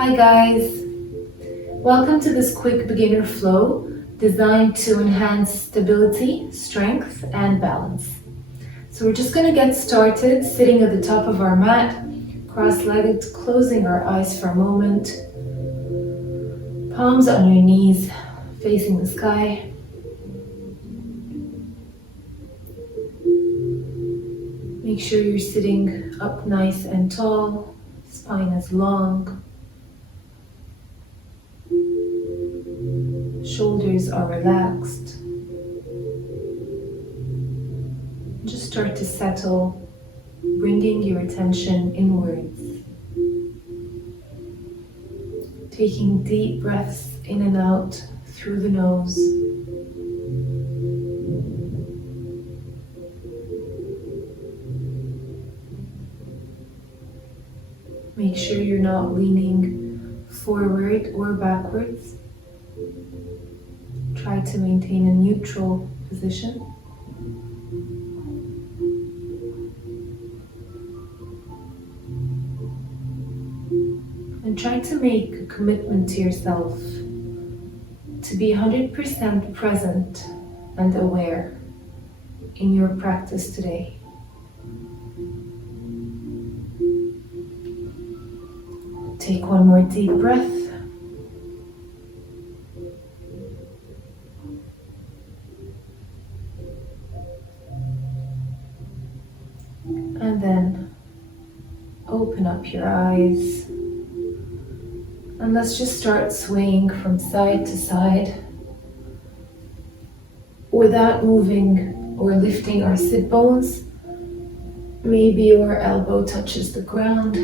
Hi guys, welcome to this quick beginner flow designed to enhance stability, strength, and balance. So we're just going to get started sitting at the top of our mat, cross-legged, closing our eyes for a moment, palms on your knees, facing the sky. Make sure you're sitting up nice and tall, spine is long. Shoulders are relaxed. Just start to settle, bringing your attention inwards. Taking deep breaths in and out through the nose. Make sure you're not leaning forward or backwards. Try to maintain a neutral position. And try to make a commitment to yourself to be 100% present and aware in your practice today. Take one more deep breath. And then open up your eyes. And let's just start swaying from side to side without moving or lifting our sit bones. Maybe your elbow touches the ground.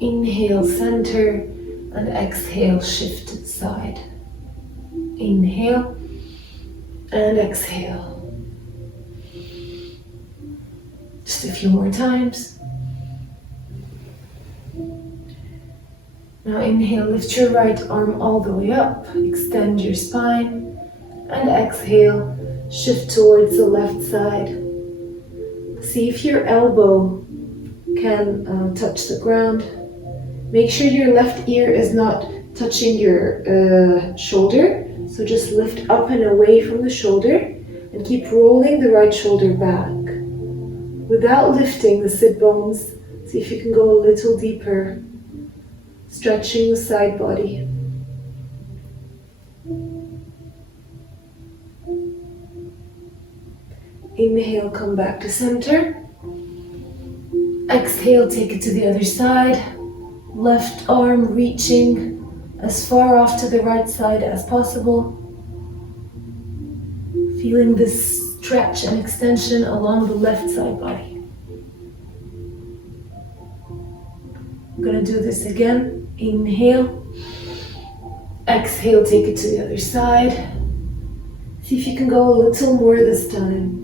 Inhale, center, and exhale, shift to the side. Inhale and exhale. Just a few more times. Now inhale, lift your right arm all the way up, extend your spine, and exhale, shift towards the left side. See if your elbow can touch the ground. Make sure your left ear is not touching your shoulder, so just lift up and away from the shoulder and keep rolling the right shoulder back. Without lifting the sit bones, see if you can go a little deeper, stretching the side body. Inhale, come back to center. Exhale, take it to the other side. Left arm reaching as far off to the right side as possible. Feeling this stretch and extension along the left side body. I'm going to do this again. Inhale. Exhale, take it to the other side. See if you can go a little more this time.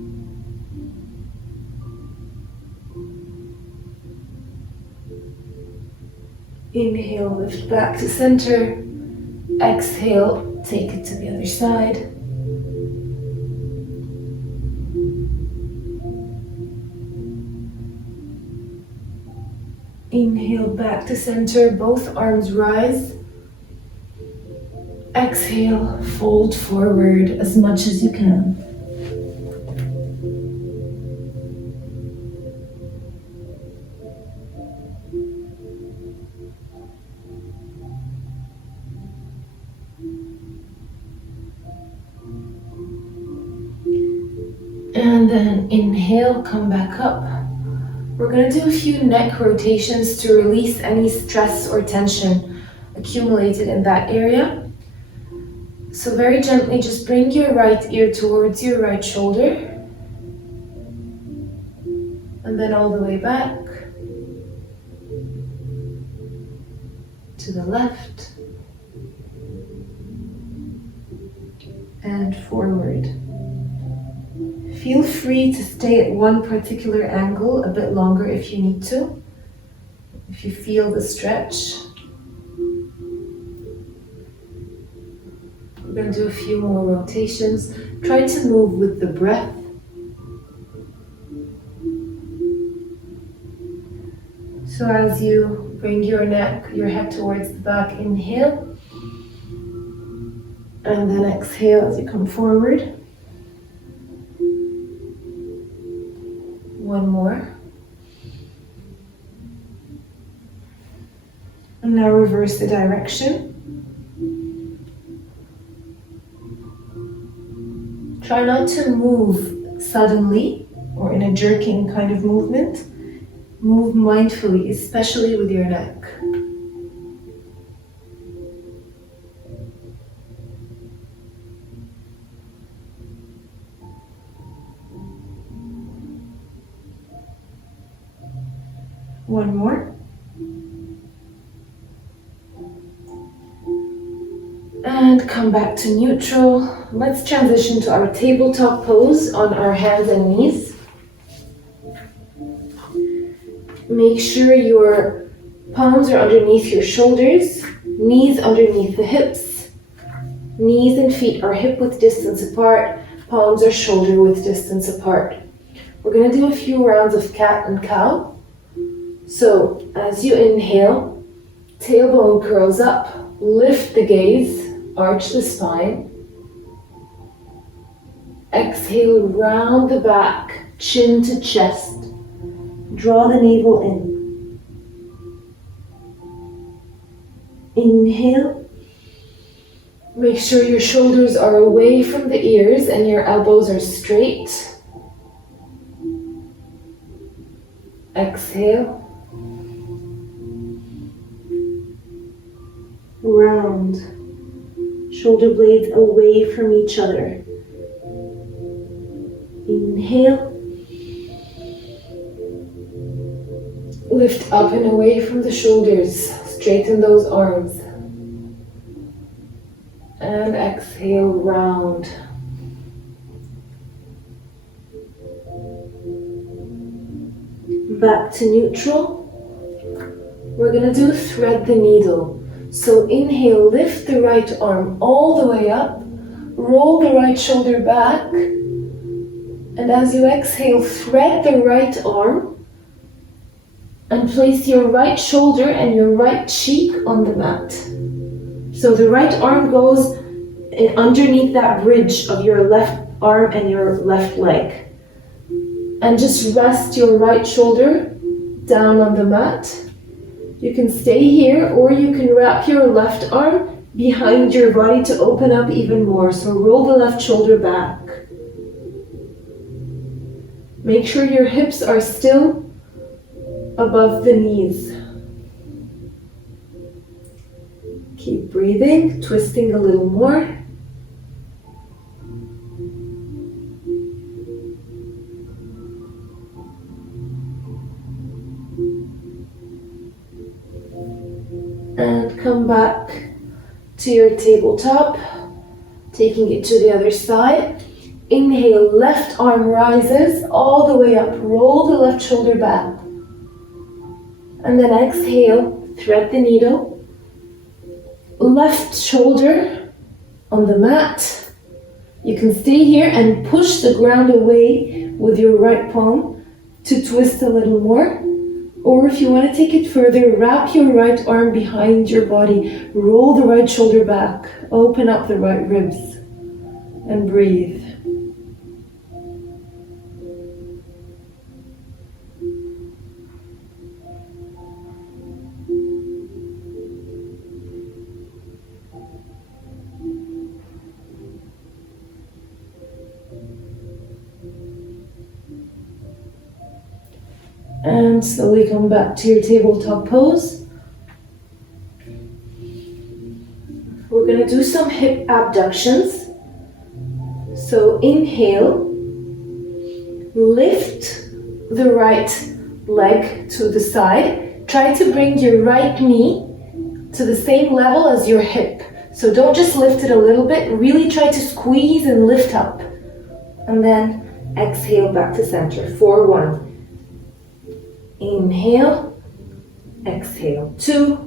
Inhale, lift back to center. Exhale, take it to the other side. Inhale, back to center, both arms rise. Exhale, fold forward as much as you can. And then inhale, come back up. We're going to do a few neck rotations to release any stress or tension accumulated in that area. So very gently, just bring your right ear towards your right shoulder. And then all the way back to the left and forward. Feel free to stay at one particular angle a bit longer if you need to, if you feel the stretch. We're going to do a few more rotations. Try to move with the breath. So as you Bring your neck, your head towards the back. Inhale. And then exhale as you come forward. One more. And now reverse the direction. Try not to move suddenly or in a jerking kind of movement. Move mindfully, especially with your neck. One more. And come back to neutral. Let's transition to our tabletop pose on our hands and knees. Make sure your palms are underneath your shoulders, knees underneath the hips. Knees and feet are hip-width distance apart, palms are shoulder-width distance apart. We're going to do a few rounds of cat and cow. So as you inhale, tailbone curls up, lift the gaze, arch the spine. Exhale, round the back, chin to chest. Draw the navel in. Inhale. Make sure your shoulders are away from the ears and your elbows are straight. Exhale. Round. Shoulder blades away from each other. Inhale. Lift up and away from the shoulders. Straighten those arms. And exhale, round. Back to neutral. We're going to do thread the needle. So inhale, lift the right arm all the way up. Roll the right shoulder back. And as you exhale, thread the right arm. And place your right shoulder and your right cheek on the mat. So the right arm goes underneath that bridge of your left arm and your left leg. And just rest your right shoulder down on the mat. You can stay here or you can wrap your left arm behind your body to open up even more. So roll the left shoulder back. Make sure your hips are still above the knees. Keep breathing, twisting a little more. And come back to your tabletop, taking it to the other side. Inhale, left arm rises all the way up. Roll the left shoulder back. And then exhale, thread the needle. Left shoulder on the mat. You can stay here and push the ground away with your right palm to twist a little more. Or if you want to take it further, wrap your right arm behind your body. Roll the right shoulder back. Open up the right ribs. And breathe. And slowly come back to your tabletop pose. We're going to do some hip abductions. So inhale, lift the right leg to the side. Try to bring your right knee to the same level as your hip. So don't just lift it a little bit, really try to squeeze and lift up. And then exhale back to center, 4-1. Inhale, exhale, 2,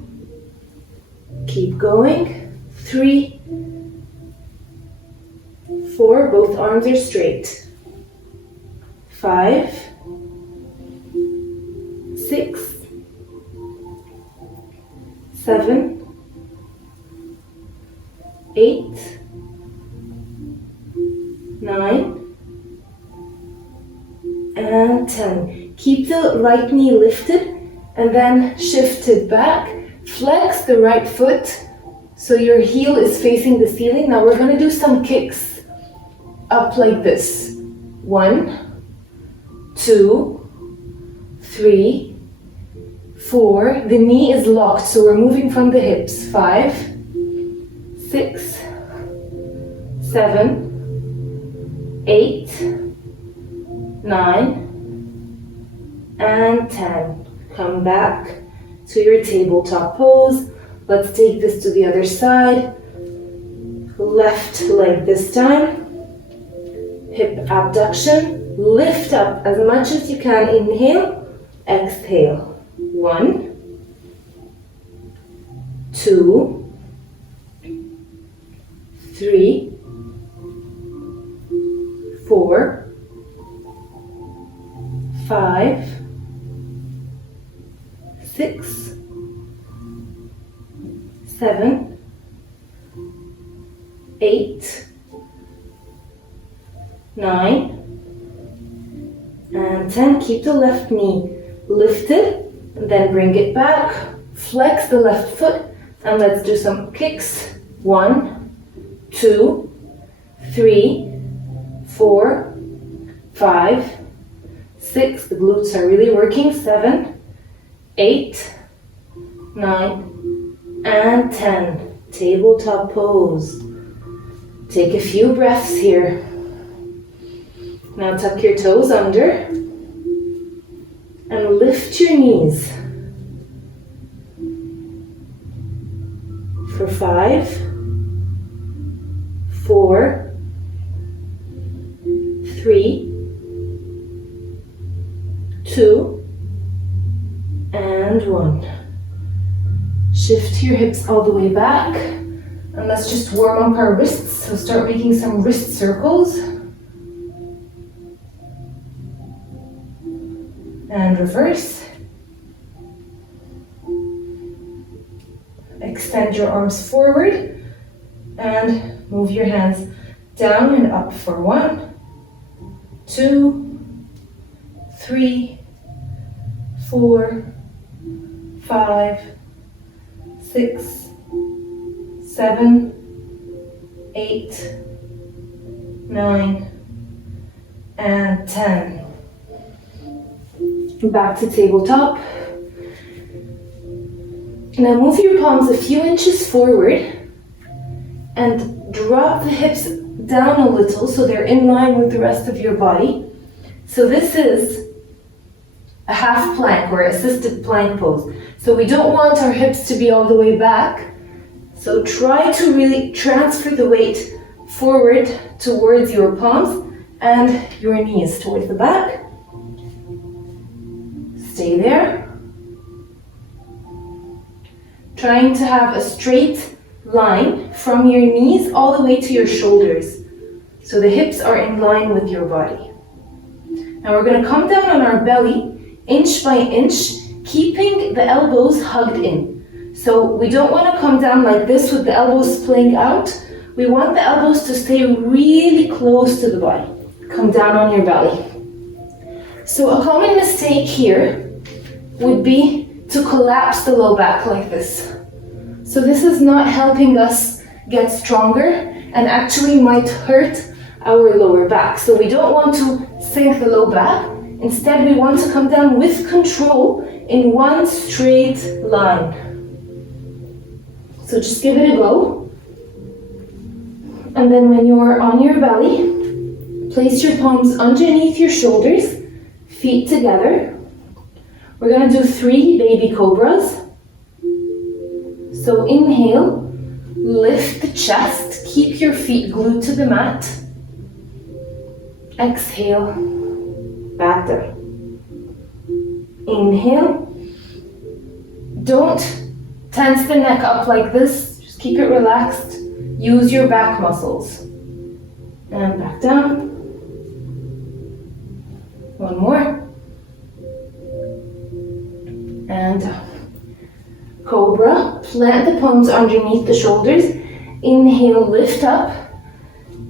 keep going, 3, 4, both arms are straight, 5, 6, 7, 8, 9, and 10. Keep the right knee lifted and then shift it back. Flex the right foot so your heel is facing the ceiling. Now we're going to do some kicks up like this. 1, 2, 3, 4. The knee is locked, so we're moving from the hips. 5, 6, 7, 8, 9, and 10. Come back to your tabletop pose. Let's take this to the other side. Left leg this time. Hip abduction. Lift up as much as you can. Inhale, exhale. 1, 2, 3, 4, 5, 6, 7, 8, 9, and 10. Keep the left knee lifted, and then bring it back. Flex the left foot, and let's do some kicks. 1, 2, 3, 4, 5, 6. The glutes are really working. 7, 8, 9, and 10. Tabletop pose. Take a few breaths here. Now tuck your toes under and lift your knees. For 5, 4, 3, 2, and 1. Shift your hips all the way back, and let's just warm up our wrists. So start making some wrist circles. And reverse. Extend your arms forward and move your hands down and up for 1, 2, 3, 4, 5, 6, 7, 8, 9, and 10. Back to tabletop. Now move your palms a few inches forward and drop the hips down a little so they're in line with the rest of your body. So this is a half plank or assisted plank pose. So we don't want our hips to be all the way back. So try to really transfer the weight forward towards your palms and your knees towards the back. Stay there. Trying to have a straight line from your knees all the way to your shoulders. So the hips are in line with your body. Now we're going to come down on our belly, inch by inch, keeping the elbows hugged in. So we don't want to come down like this with the elbows splaying out. We want the elbows to stay really close to the body. Come down on your belly. So a common mistake here would be to collapse the low back like this. So this is not helping us get stronger and actually might hurt our lower back. So we don't want to sink the low back. Instead, we want to come down with control in one straight line. So just give it a go. And then when you're on your belly, place your palms underneath your shoulders, feet together. We're going to do 3 baby cobras. So inhale, lift the chest, keep your feet glued to the mat. Exhale, back down. Inhale. Don't tense the neck up like this, just keep it relaxed. Use your back muscles. And back down. One more. And down. Cobra, plant the palms underneath the shoulders. Inhale, lift up.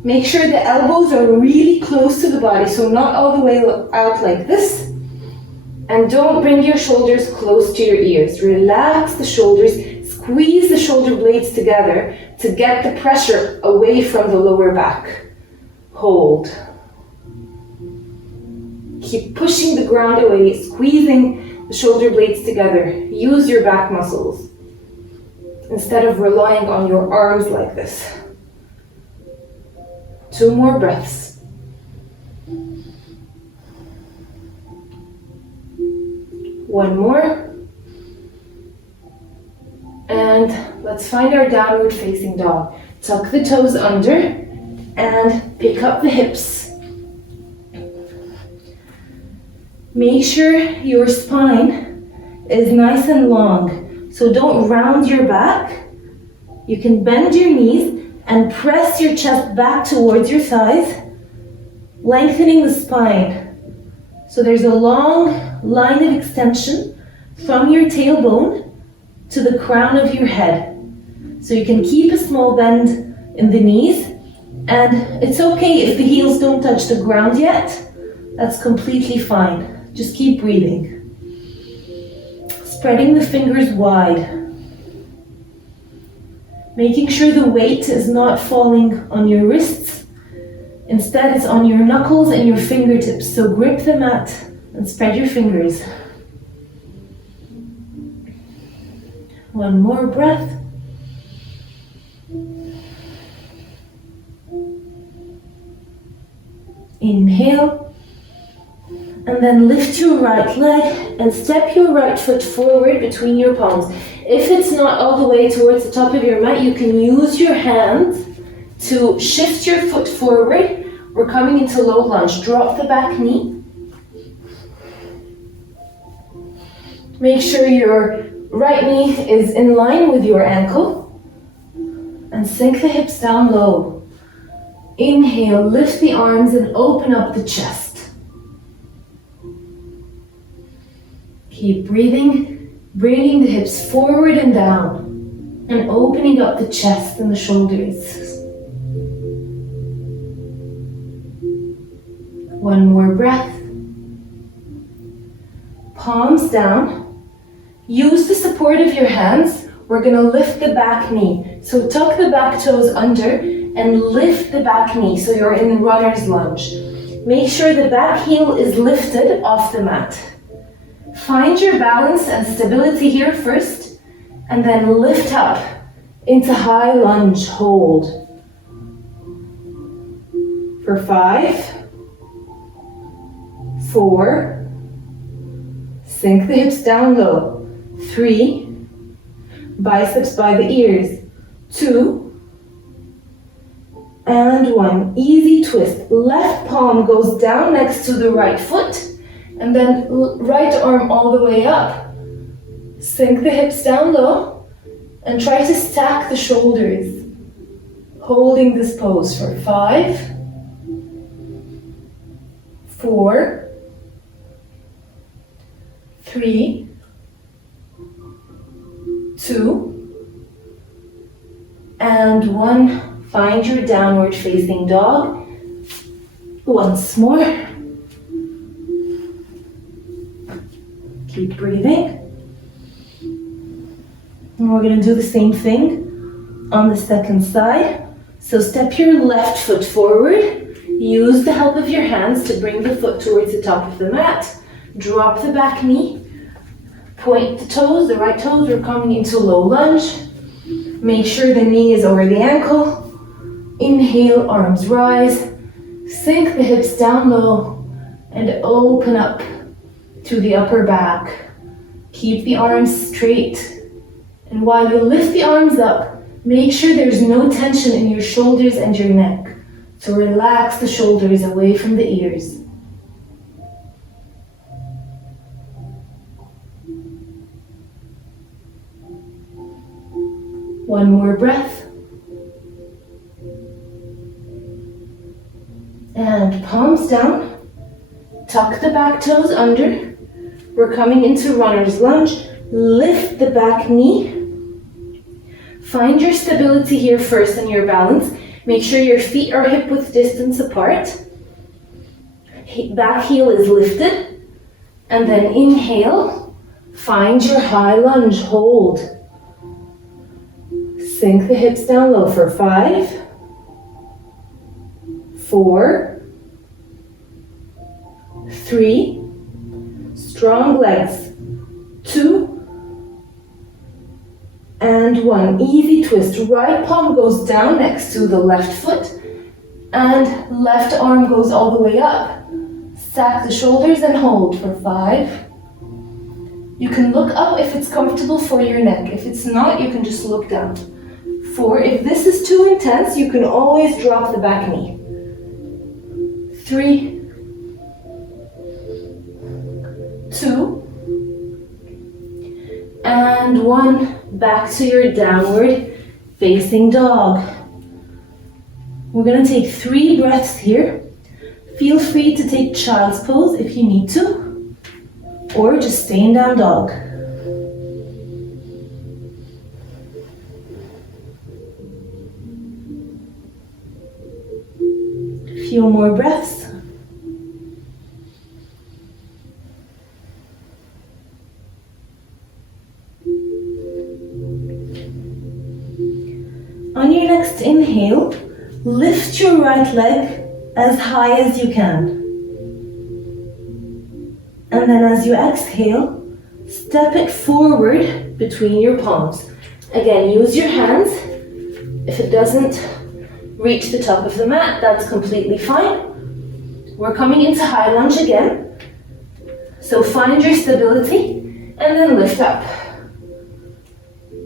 Make sure the elbows are really close to the body, so not all the way out like this. And don't bring your shoulders close to your ears. Relax the shoulders, squeeze the shoulder blades together to get the pressure away from the lower back. Hold. Keep pushing the ground away, squeezing the shoulder blades together. Use your back muscles instead of relying on your arms like this. 2 more breaths. One more. And let's find our downward facing dog. Tuck the toes under and pick up the hips. Make sure your spine is nice and long. So don't round your back. You can bend your knees and press your chest back towards your thighs, lengthening the spine. So there's a long line of extension from your tailbone to the crown of your head. So you can keep a small bend in the knees, and it's okay if the heels don't touch the ground yet. That's completely fine. Just keep breathing. Spreading the fingers wide. Making sure the weight is not falling on your wrists. Instead, it's on your knuckles and your fingertips. So grip the mat and spread your fingers. One more breath. Inhale. And then lift your right leg and step your right foot forward between your palms. If it's not all the way towards the top of your mat, you can use your hands to shift your foot forward. We're coming into low lunge. Drop the back knee. Make sure your right knee is in line with your ankle. And sink the hips down low. Inhale, lift the arms and open up the chest. Keep breathing, bringing the hips forward and down, and opening up the chest and the shoulders. One more breath. Palms down. Use the support of your hands. We're going to lift the back knee. So tuck the back toes under and lift the back knee so you're in runner's lunge. Make sure the back heel is lifted off the mat. Find your balance and stability here first, and then lift up into high lunge. Hold. For 5, 4, sink the hips down low. 3, biceps by the ears. 2, and 1. Easy twist. Left palm goes down next to the right foot. And then right arm all the way up. Sink the hips down low and try to stack the shoulders. Holding this pose for 5, 4, 3, 2, and 1. Find your downward facing dog. Once more. Keep breathing. And we're going to do the same thing on the second side. So step your left foot forward. Use the help of your hands to bring the foot towards the top of the mat. Drop the back knee. Point the toes, the right toes. We're coming into low lunge. Make sure the knee is over the ankle. Inhale, arms rise. Sink the hips down low and open up to the upper back. Keep the arms straight. And while you lift the arms up, make sure there's no tension in your shoulders and your neck. So relax the shoulders away from the ears. One more breath. And palms down. Tuck the back toes under. We're coming into runner's lunge. Lift the back knee. Find your stability here first and your balance. Make sure your feet are hip-width distance apart. Back heel is lifted. And then inhale. Find your high lunge. Hold. Sink the hips down low for 5, 4, 3, strong legs, 2, and 1. Easy twist. Right palm goes down next to the left foot and left arm goes all the way up. Stack the shoulders and hold for 5. You can look up if it's comfortable for your neck. If it's not, you can just look down. 4. If this is too intense, you can always drop the back knee. 3, 2, and 1. Back to your downward facing dog. We're going to take 3 breaths here. Feel free to take child's pose if you need to, or just stay in down dog. Few more breaths. On your next inhale, lift your right leg as high as you can. And then as you exhale, step it forward between your palms. Again, use your hands. If it doesn't reach the top of the mat, that's completely fine. We're coming into high lunge again. So find your stability and then lift up.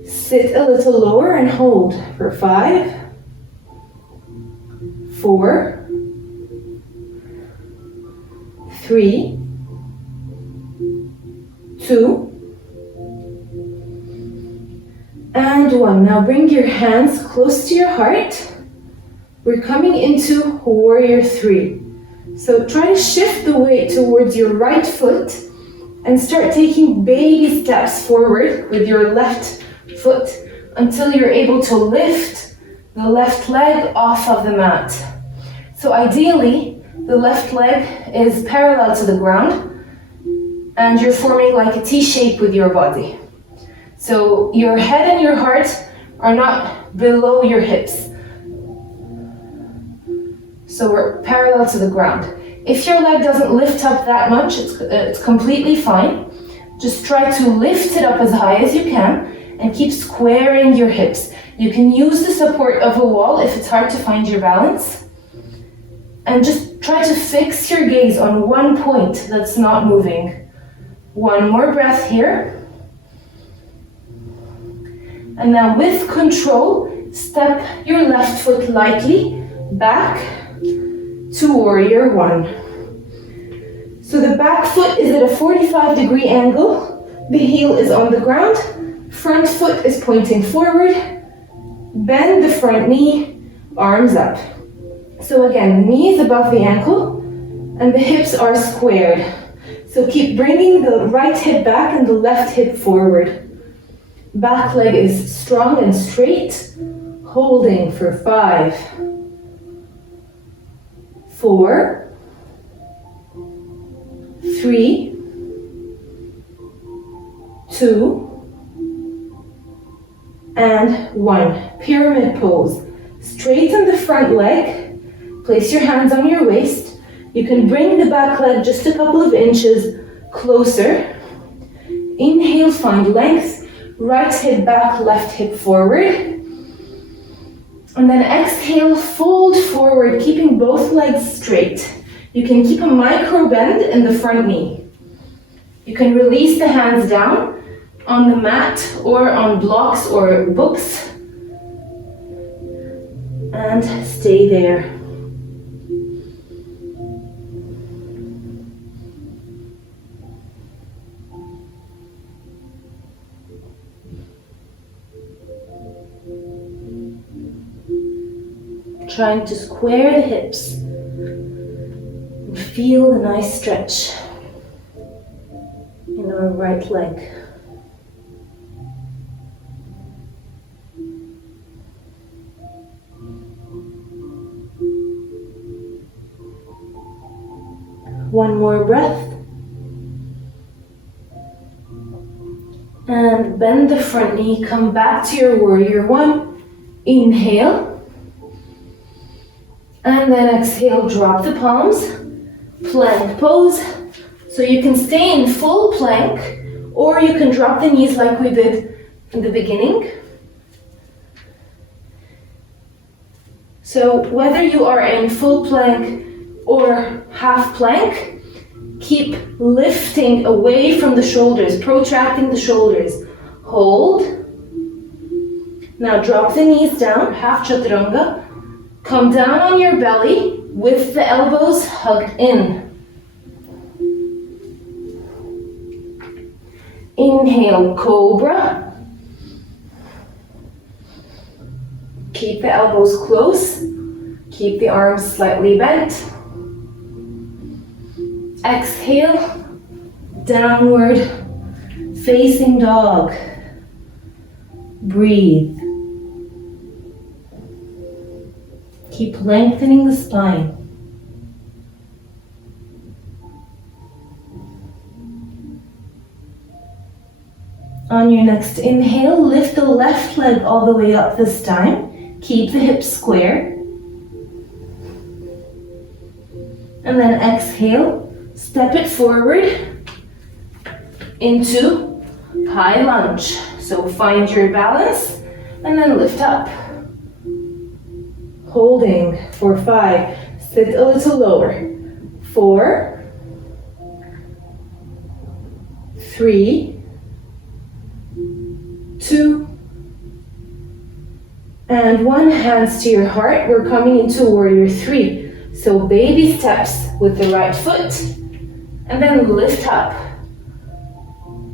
Sit a little lower and hold for 5, 4, 3, 2, and 1. Now bring your hands close to your heart. We're coming into warrior 3. So try to shift the weight towards your right foot and start taking baby steps forward with your left foot until you're able to lift the left leg off of the mat. So ideally, the left leg is parallel to the ground and you're forming like a T shape with your body. So your head and your heart are not below your hips. So we're parallel to the ground. If your leg doesn't lift up that much, it's completely fine. Just try to lift it up as high as you can and keep squaring your hips. You can use the support of a wall if it's hard to find your balance. And just try to fix your gaze on one point that's not moving. 1 more breath here. And now with control, step your left foot lightly back to warrior 1. So the back foot is at a 45-degree angle. The heel is on the ground. Front foot is pointing forward. Bend the front knee, arms up. So again, knees above the ankle and the hips are squared. So keep bringing the right hip back and the left hip forward. Back leg is strong and straight. Holding for 5, 4, 3, 2, and 1. Pyramid pose. Straighten the front leg. Place your hands on your waist. You can bring the back leg just a couple of inches closer. Inhale, find length. Right hip back, left hip forward. And then exhale, fold forward, keeping both legs straight. You can keep a micro bend in the front knee. You can release the hands down on the mat or on blocks or books. And stay there. Trying to square the hips and feel the nice stretch in our right leg. One more breath. And bend the front knee, come back to your warrior one. Inhale. And then exhale, drop the palms. Plank pose. So you can stay in full plank, or you can drop the knees like we did in the beginning. So whether you are in full plank or half plank, keep lifting away from the shoulders, protracting the shoulders. Hold. Now drop the knees down, half chaturanga. Come down on your belly with the elbows hugged in. Inhale, cobra. Keep the elbows close. Keep the arms slightly bent. Exhale, downward facing dog. Breathe. Keep lengthening the spine. On your next inhale, lift the left leg all the way up this time. Keep the hips square. And then exhale, step it forward into high lunge. So find your balance and then lift up. Holding for 5. Sit a little lower. 4, 3, 2, and 1. Hands to your heart. We're coming into warrior 3. So baby steps with the right foot and then lift up.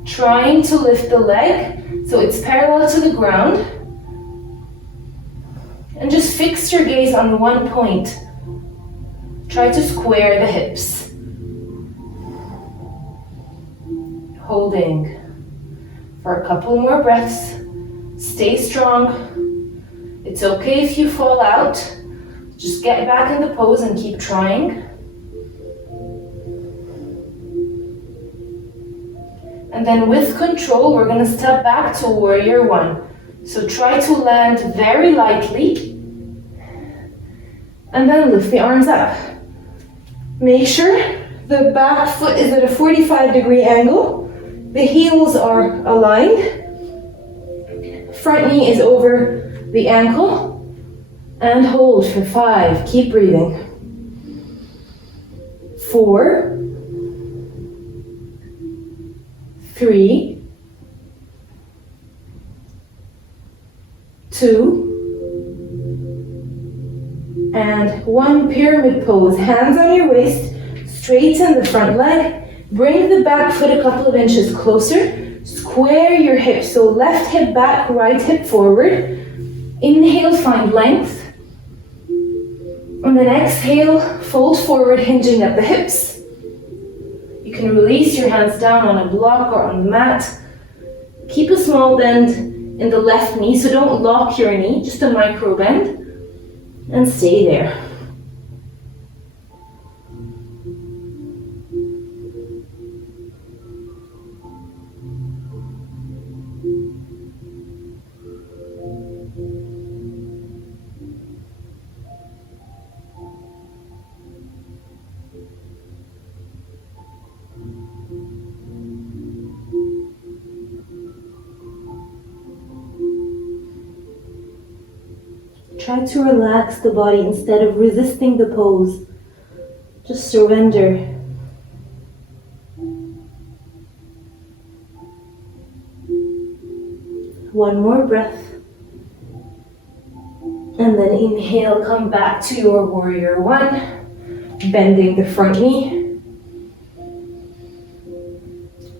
Trying to lift the leg so it's parallel to the ground. And just fix your gaze on one point. Try to square the hips. Holding for a couple more breaths. Stay strong. It's okay if you fall out. Just get back in the pose and keep trying. And then with control, we're going to step back to warrior 1. So try to land very lightly. And then lift the arms up. Make sure the back foot is at a 45-degree angle. The heels are aligned. Front knee is over the ankle. And hold for 5. Keep breathing. 4, 3, 2, and 1. Pyramid pose. Hands on your waist. Straighten the front leg. Bring the back foot a couple of inches closer. Square your hips. So left hip back, right hip forward. Inhale, find length. And then exhale, fold forward, hinging at the hips. You can release your hands down on a block or on the mat. Keep a small bend in the left knee, so don't lock your knee, just a micro bend. And stay there. Try to relax the body instead of resisting the pose. Just surrender. One more breath. And then inhale, come back to your warrior 1. Bending the front knee.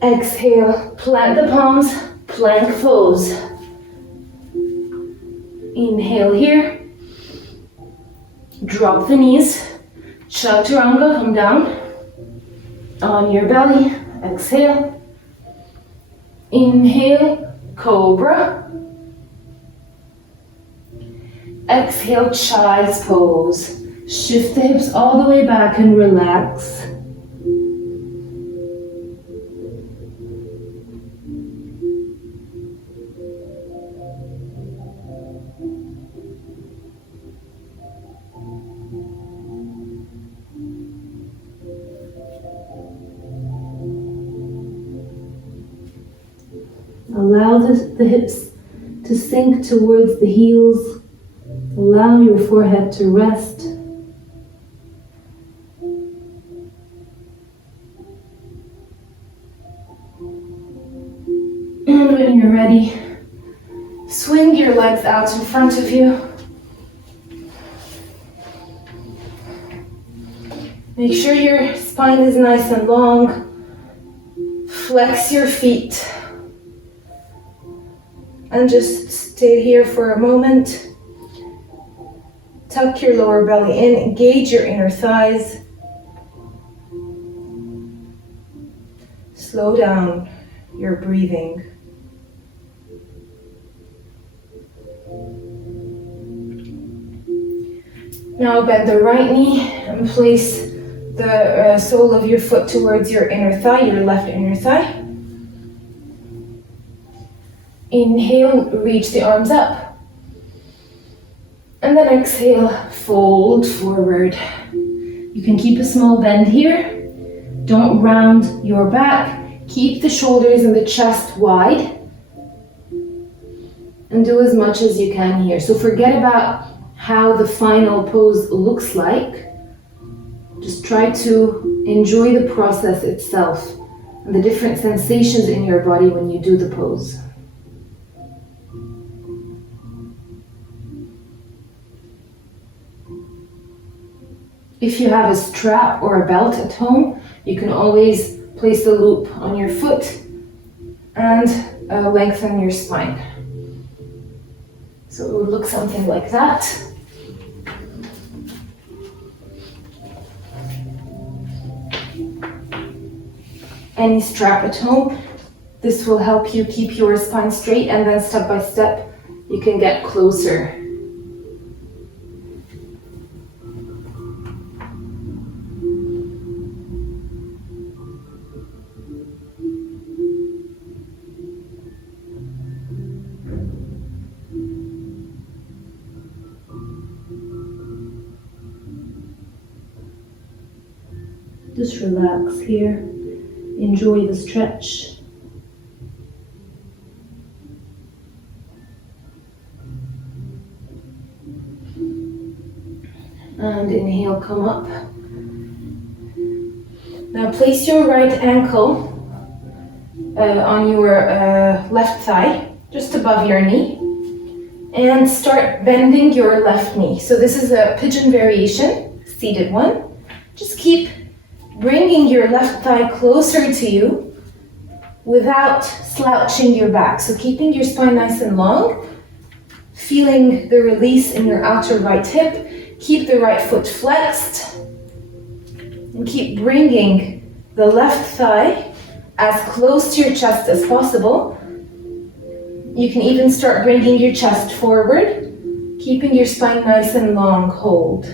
Exhale, plant the palms, plank pose. Inhale here. Drop the knees. Chaturanga, come down. On your belly. Exhale. Inhale, cobra. Exhale, child's pose. Shift the hips all the way back and relax. allow the hips to sink towards the heels. Allow your forehead to rest. And when you're ready, swing your legs out in front of you. Make sure your spine is nice and long. Flex your feet. And just stay here for a moment. Tuck your lower belly in, engage your inner thighs. Slow down your breathing. Now bend the right knee and place the sole of your foot towards your inner thigh, your left inner thigh. Inhale, reach the arms up. And then exhale, fold forward. You can keep a small bend here. Don't round your back. Keep the shoulders and the chest wide. And do as much as you can here. So forget about how the final pose looks like. Just try to enjoy the process itself and the different sensations in your body when you do the pose. If you have a strap or a belt at home, you can always place the loop on your foot and lengthen your spine. So it would look something like that. Any strap at home, this will help you keep your spine straight, and then step by step you can get closer. Just relax here. Enjoy the stretch. And inhale, come up. Now place your right ankle on your left thigh, just above your knee. And start bending your left knee. So this is a pigeon variation, seated one. Just keep bringing your left thigh closer to you without slouching your back. So keeping your spine nice and long, feeling the release in your outer right hip. Keep the right foot flexed and keep bringing the left thigh as close to your chest as possible. You can even start bringing your chest forward, keeping your spine nice and long. Hold.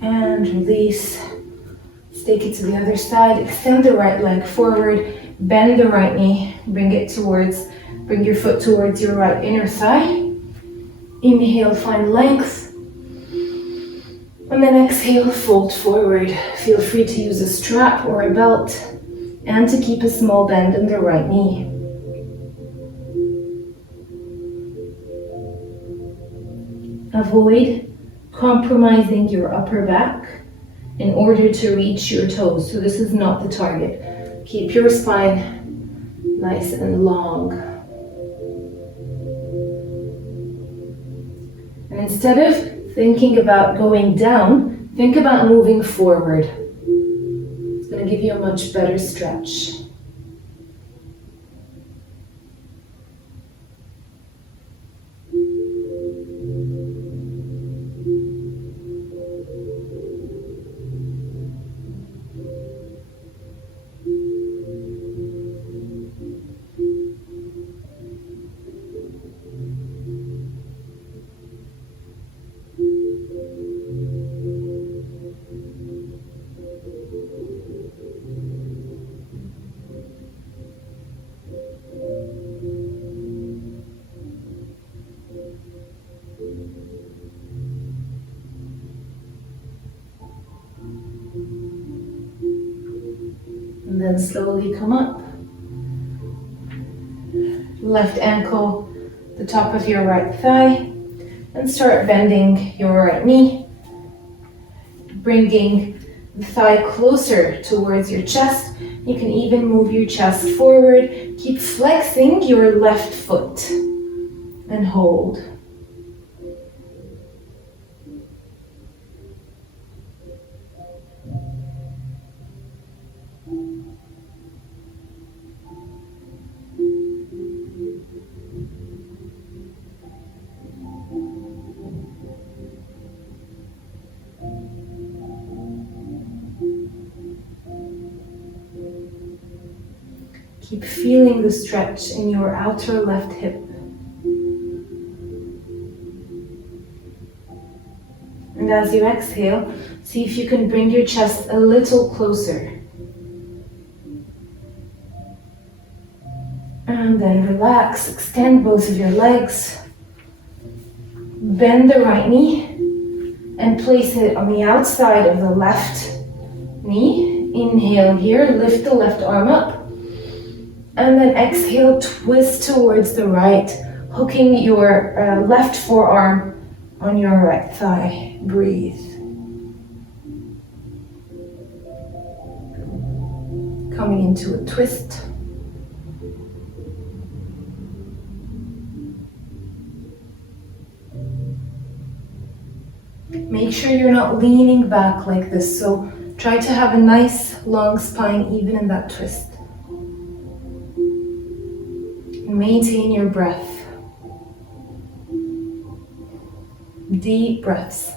And release. Let's take it to the other side. Extend the right leg forward. Bend the right knee. Bring your foot towards your right inner thigh. Inhale, find length. And then exhale, fold forward. Feel free to use a strap or a belt and to keep a small bend in the right knee. Avoid compromising your upper back in order to reach your toes. So this is not the target. Keep your spine nice and long. And instead of thinking about going down, think about moving forward. It's going to give you a much better stretch. then slowly come up. Left ankle, the top of your right thigh, and start bending your right knee, bringing the thigh closer towards your chest. You can even move your chest forward. Keep flexing your left foot and hold. Keep feeling the stretch in your outer left hip. And as you exhale, see if you can bring your chest a little closer. And then relax, extend both of your legs. Bend the right knee and place it on the outside of the left knee. Inhale here, lift the left arm up. And then exhale, twist towards the right, hooking your left forearm on your right thigh. Breathe. Coming into a twist. Make sure you're not leaning back like this, so try to have a nice long spine even in that twist. Maintain your breath. Deep breaths.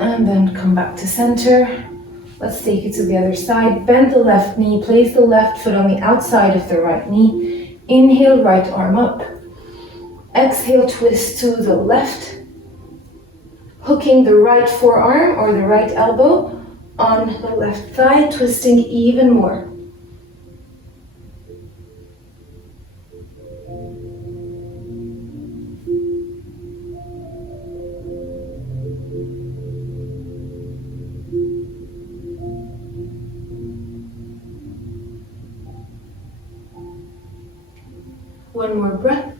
And then come back to center. Let's take it to the other side. Bend the left knee, place the left foot on the outside of the right knee. Inhale, right arm up. Exhale, twist to the left. Hooking the right forearm or the right elbow on the left thigh, twisting even more. One more breath.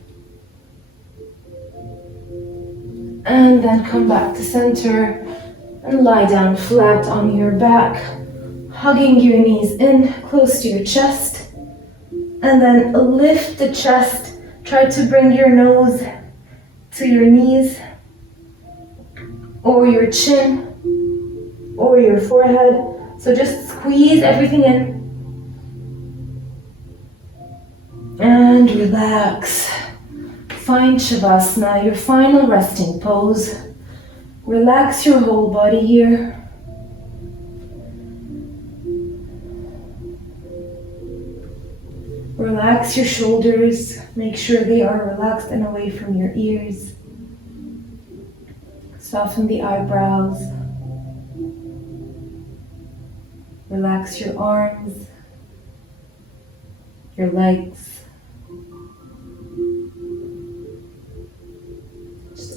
And then come back to center and lie down flat on your back, hugging your knees in close to your chest. And then lift the chest. Try to bring your nose to your knees or your chin or your forehead. So just squeeze everything in. And relax. Find Shavasana, your final resting pose. Relax your whole body here. Relax your shoulders. Make sure they are relaxed and away from your ears. Soften the eyebrows. Relax your arms, your legs.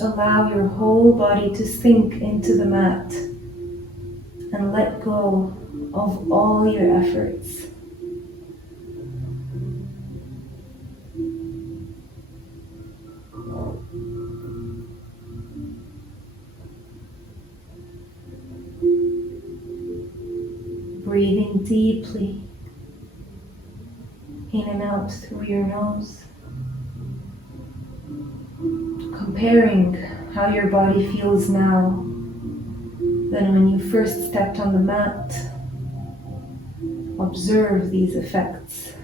Allow your whole body to sink into the mat and let go of all your efforts. Breathing deeply in and out through your nose. Comparing how your body feels now than when you first stepped on the mat. Observe these effects.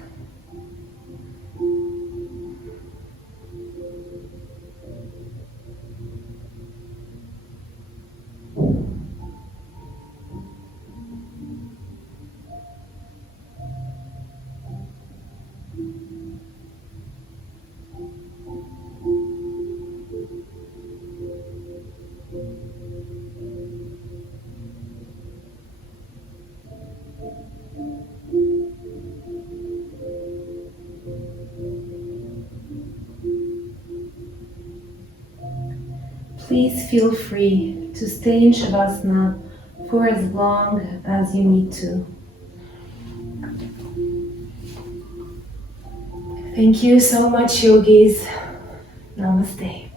Please feel free to stay in Shavasana for as long as you need to. Thank you so much, yogis. Namaste.